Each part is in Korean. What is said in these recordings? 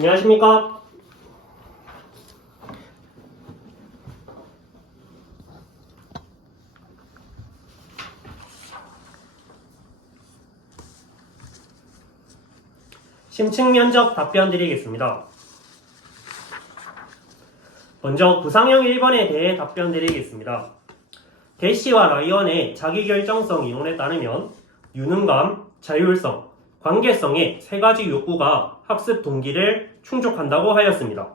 안녕하십니까? 심층 면접 답변 드리겠습니다. 먼저 구상형 1번에 대해 답변 드리겠습니다. 대시와 라이언의 자기결정성 이론에 따르면 유능감, 자율성, 관계성의 세 가지 욕구가 학습 동기를 충족한다고 하였습니다.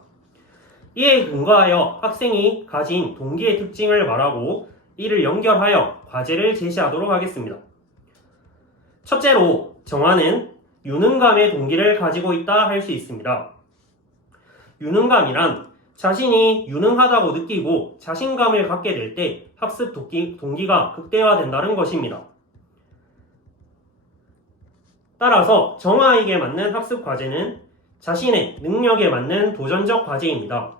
이에 근거하여 학생이 가진 동기의 특징을 말하고 이를 연결하여 과제를 제시하도록 하겠습니다. 첫째로 정화는 유능감의 동기를 가지고 있다 할 수 있습니다. 유능감이란 자신이 유능하다고 느끼고 자신감을 갖게 될 때 학습 동기가 극대화된다는 것입니다. 따라서 정화에게 맞는 학습 과제는 자신의 능력에 맞는 도전적 과제입니다.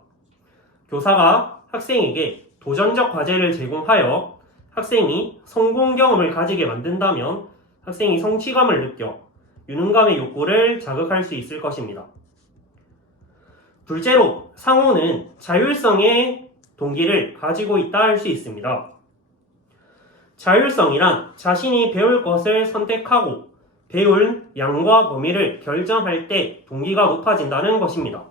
교사가 학생에게 도전적 과제를 제공하여 학생이 성공 경험을 가지게 만든다면 학생이 성취감을 느껴 유능감의 욕구를 자극할 수 있을 것입니다. 둘째로 상호는 자율성의 동기를 가지고 있다 할 수 있습니다. 자율성이란 자신이 배울 것을 선택하고 배울 양과 범위를 결정할 때 동기가 높아진다는 것입니다.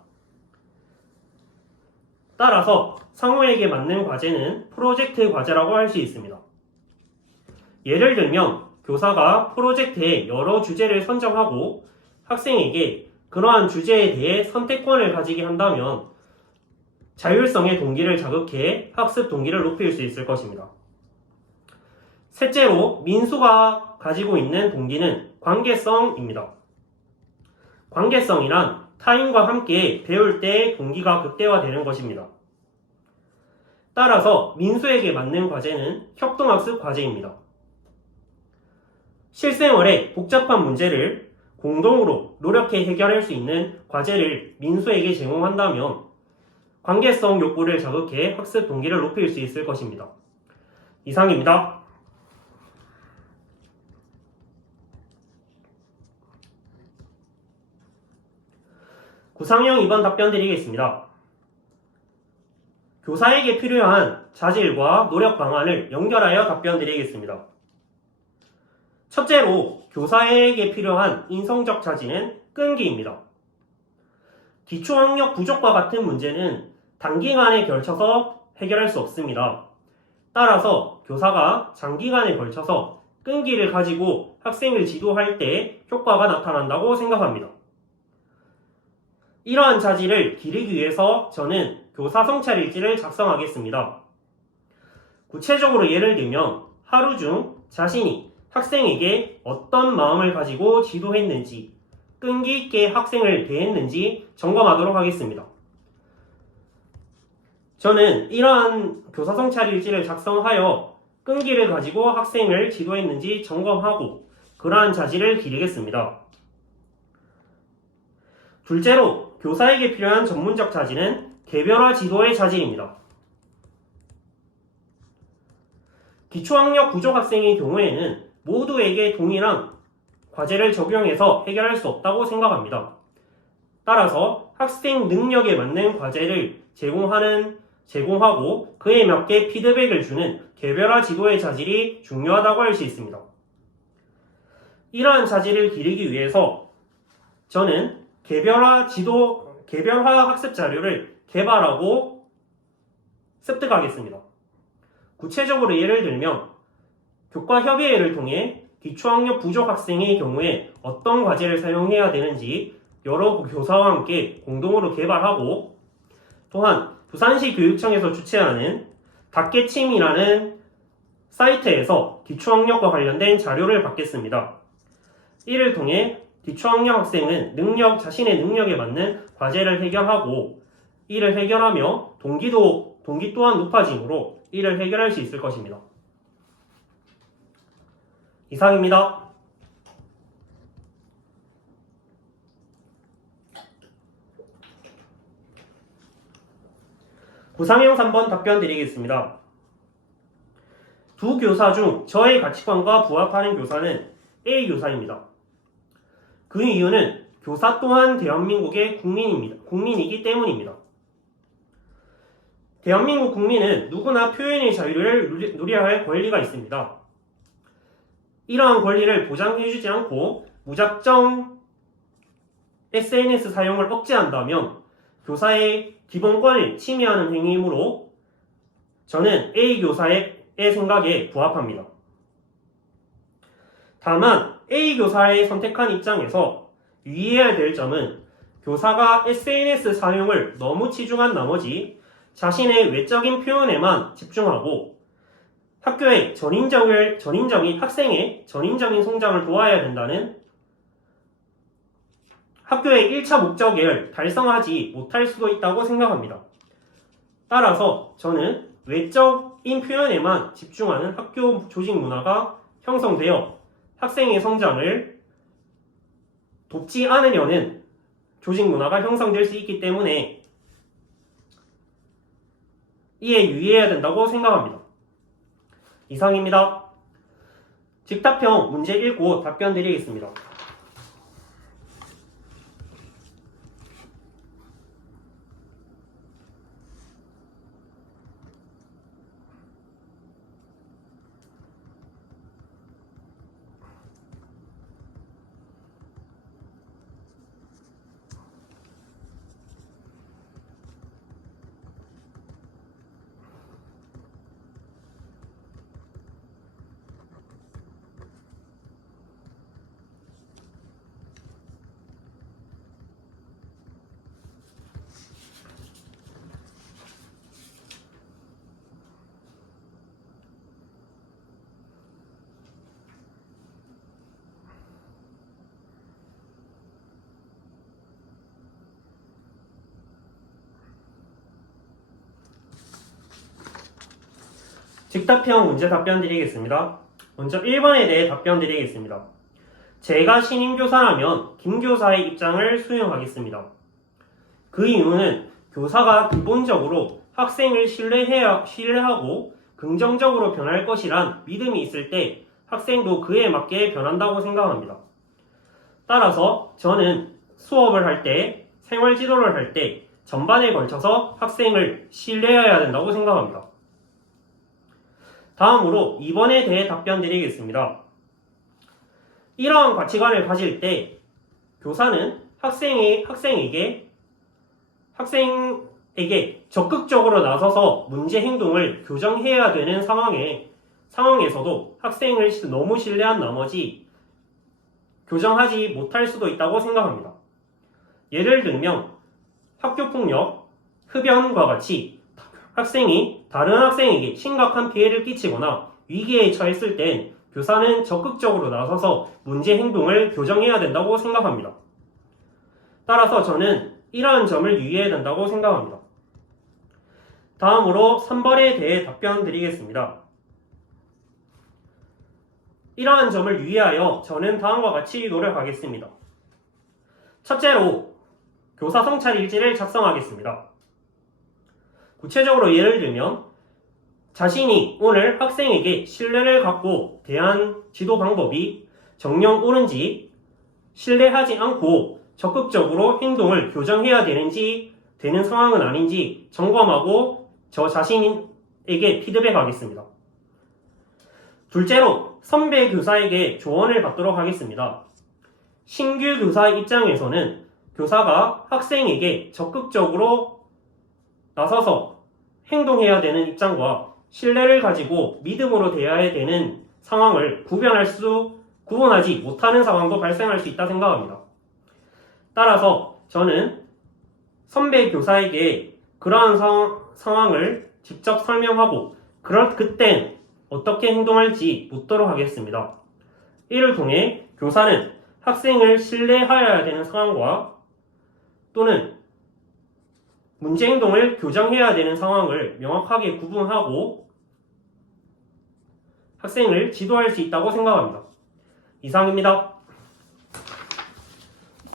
따라서 상호에게 맞는 과제는 프로젝트 과제라고 할 수 있습니다. 예를 들면 교사가 프로젝트에 여러 주제를 선정하고 학생에게 그러한 주제에 대해 선택권을 가지게 한다면 자율성의 동기를 자극해 학습 동기를 높일 수 있을 것입니다. 셋째로 민수가 가지고 있는 동기는 관계성입니다. 관계성이란 타인과 함께 배울 때 동기가 극대화되는 것입니다. 따라서 민수에게 맞는 과제는 협동학습 과제입니다. 실생활의 복잡한 문제를 공동으로 노력해 해결할 수 있는 과제를 민수에게 제공한다면 관계성 욕구를 자극해 학습 동기를 높일 수 있을 것입니다. 이상입니다. 구상형 2번 답변 드리겠습니다. 교사에게 필요한 자질과 노력 방안을 연결하여 답변 드리겠습니다. 첫째로 교사에게 필요한 인성적 자질은 끈기입니다. 기초학력 부족과 같은 문제는 단기간에 걸쳐서 해결할 수 없습니다. 따라서 교사가 장기간에 걸쳐서 끈기를 가지고 학생을 지도할 때 효과가 나타난다고 생각합니다. 이러한 자질을 기르기 위해서 저는 교사 성찰일지를 작성하겠습니다. 구체적으로 예를 들면 하루 중 자신이 학생에게 어떤 마음을 가지고 지도했는지, 끈기 있게 학생을 대했는지 점검하도록 하겠습니다. 저는 이러한 교사 성찰일지를 작성하여 끈기를 가지고 학생을 지도했는지 점검하고 그러한 자질을 기르겠습니다. 둘째로 교사에게 필요한 전문적 자질은 개별화 지도의 자질입니다. 기초학력 부족 학생의 경우에는 모두에게 동일한 과제를 적용해서 해결할 수 없다고 생각합니다. 따라서 학생 능력에 맞는 과제를 제공하고 그에 맞게 피드백을 주는 개별화 지도의 자질이 중요하다고 할 수 있습니다. 이러한 자질을 기르기 위해서 저는 개별화 학습 자료를 개발하고 습득하겠습니다. 구체적으로 예를 들면 교과협의회를 통해 기초학력 부족 학생의 경우에 어떤 과제를 사용해야 되는지 여러 교사와 함께 공동으로 개발하고 또한 부산시 교육청에서 주최하는 닷개침이라는 사이트에서 기초학력과 관련된 자료를 받겠습니다. 이를 통해 기초학력 학생은 자신의 능력에 맞는 과제를 해결하고 이를 해결하며 동기 또한 높아지므로 이를 해결할 수 있을 것입니다. 이상입니다. 구상형 3번 답변 드리겠습니다. 두 교사 중 저의 가치관과 부합하는 교사는 A 교사입니다. 그 이유는 교사 또한 대한민국의 국민이기 때문입니다. 대한민국 국민은 누구나 표현의 자유를 누려야 할 권리가 있습니다. 이러한 권리를 보장해주지 않고 무작정 SNS 사용을 억제한다면 교사의 기본권을 침해하는 행위이므로 저는 A 교사의 생각에 부합합니다. 다만 A 교사의 선택한 입장에서 유의해야 될 점은 교사가 SNS 사용을 너무 치중한 나머지 자신의 외적인 표현에만 집중하고 학교의 학생의 전인적인 성장을 도와야 된다는 학교의 1차 목적을 달성하지 못할 수도 있다고 생각합니다. 따라서 저는 외적인 표현에만 집중하는 학교 조직 문화가 형성되어 학생의 성장을 돕지 않으려는 조직 문화가 형성될 수 있기 때문에 이에 유의해야 된다고 생각합니다. 이상입니다. 직답형 문제 읽고 답변 드리겠습니다. 직답형 문제 답변 드리겠습니다. 먼저 1번에 대해 답변 드리겠습니다. 제가 신임교사라면 김교사의 입장을 수용하겠습니다. 그 이유는 교사가 기본적으로 학생을 신뢰하고 긍정적으로 변할 것이란 믿음이 있을 때 학생도 그에 맞게 변한다고 생각합니다. 따라서 저는 수업을 할 때, 생활 지도를 할 때 전반에 걸쳐서 학생을 신뢰해야 된다고 생각합니다. 다음으로 2번에 대해 답변 드리겠습니다. 이러한 가치관을 가질 때 교사는 학생에게 적극적으로 나서서 문제 행동을 교정해야 되는 상황에서도 학생을 너무 신뢰한 나머지 교정하지 못할 수도 있다고 생각합니다. 예를 들면 학교폭력, 흡연과 같이 학생이 다른 학생에게 심각한 피해를 끼치거나 위기에 처했을 땐 교사는 적극적으로 나서서 문제 행동을 교정해야 된다고 생각합니다. 따라서 저는 이러한 점을 유의해야 된다고 생각합니다. 다음으로 3번에 대해 답변 드리겠습니다. 이러한 점을 유의하여 저는 다음과 같이 노력하겠습니다. 첫째로 교사 성찰 일지를 작성하겠습니다. 구체적으로 예를 들면 자신이 오늘 학생에게 신뢰를 갖고 대한 지도 방법이 정녕 옳은지, 신뢰하지 않고 적극적으로 행동을 교정해야 되는 상황은 아닌지 점검하고 저 자신에게 피드백하겠습니다. 둘째로 선배 교사에게 조언을 받도록 하겠습니다. 신규 교사의 입장에서는 교사가 학생에게 적극적으로 나서서 행동해야 되는 입장과 신뢰를 가지고 믿음으로 대해야 되는 상황을 구분하지 못하는 상황도 발생할 수 있다 생각합니다. 따라서 저는 선배 교사에게 그러한 상황을 직접 설명하고 그땐 어떻게 행동할지 묻도록 하겠습니다. 이를 통해 교사는 학생을 신뢰해야 되는 상황과 또는 문제 행동을 교정해야 되는 상황을 명확하게 구분하고 학생을 지도할 수 있다고 생각합니다. 이상입니다.